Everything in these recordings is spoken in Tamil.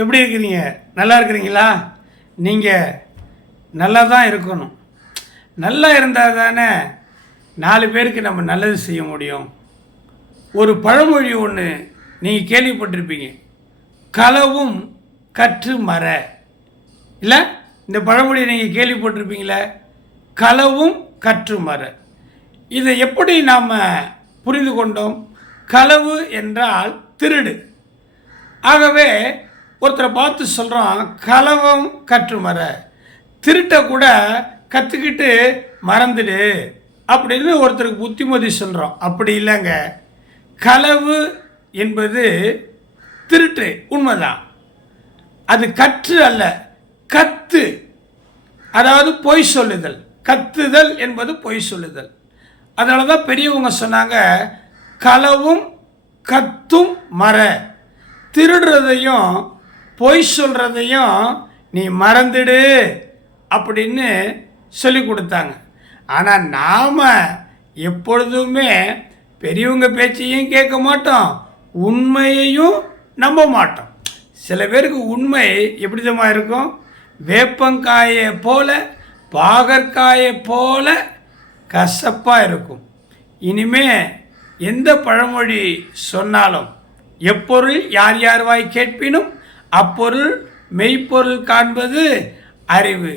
எப்படி இருக்கிறீங்க? நல்லா இருக்கிறீங்களா? நீங்கள் நல்லா தான் இருக்கணும். நல்லா இருந்தால் தானே 4 பேருக்கு நம்ம நல்லது செய்ய முடியும். ஒரு பழமொழி ஒன்று நீங்கள் கேள்விப்பட்டிருப்பீங்க, களவும் கற்று மற. இல்லை, இந்த பழமொழியை நீங்கள் கேள்விப்பட்டிருப்பீங்களே, களவும் கற்று மற. இதை எப்படி நாம் புரிந்து கொண்டோம்? களவு என்றால் திருடு. ஆகவே ஒருத்தரை பார்த்து சொல்கிறோம், களவும் கற்று மற, திருட்டை கூட கற்றுக்கிட்டு மறந்துடு அப்படின்னு ஒருத்தருக்கு புத்திமதி சொல்கிறோம். அப்படி இல்லைங்க, களவு என்பது திருட்டு, உண்மைதான். அது கற்று அல்ல, கத்து. அதாவது பொய் சொல்லுதல். கத்துதல் என்பது பொய் சொல்லுதல். அதனால தான் பெரியவங்க சொன்னாங்க, களவும் கத்தும் மற. திருடுறதையும் பொய் சொல்கிறதையும் நீ மறந்துடு அப்படின்னு சொல்லி கொடுத்தாங்க. ஆனால் நாம் எப்பொழுதுமே பெரியவங்க பேச்சையும் கேட்க மாட்டோம், உண்மையையும் நம்ப மாட்டோம். சில பேருக்கு உண்மை எப்படி தான் இருக்கும், வேப்பங்காயை போல பாகற்காயை போல கசப்பாக இருக்கும். இனிமே எந்த பழமொழி சொன்னாலும், எப்பொருள் யார் யார் வாய் கேட்பினும் அப்பொருள் மெய்ப்பொருள் காண்பது அறிவு,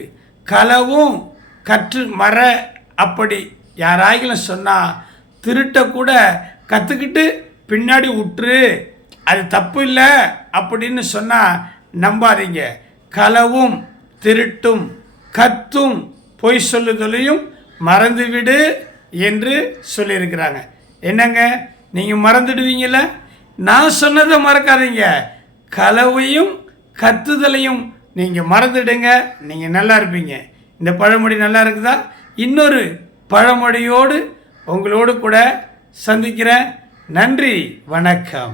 களவும் கற்று மற. அப்படி யாராயிலும் சொன்னால் திருட்டை கூட கற்றுக்கிட்டு பின்னாடி விட்டுரு, அது தப்பு இல்லை அப்படின்னு சொன்னால் நம்பாதீங்க. களவும் திருட்டும் கத்தும் பொய் சொல்லுதலையும் மறந்துவிடு என்று சொல்லியிருக்கிறாங்க. என்னங்க, நீங்கள் மறந்துடுவீங்கள? நான் சொன்னதை மறக்காதீங்க. களவையும் கத்துதலையும் நீங்கள் மறந்துடுங்க, நீங்கள் நல்லா இருப்பீங்க. இந்த பழமொழி நல்லா இருக்குதா? இன்னொரு பழமொழியோடு உங்களோடு கூட சந்திக்கிறேன். நன்றி, வணக்கம்.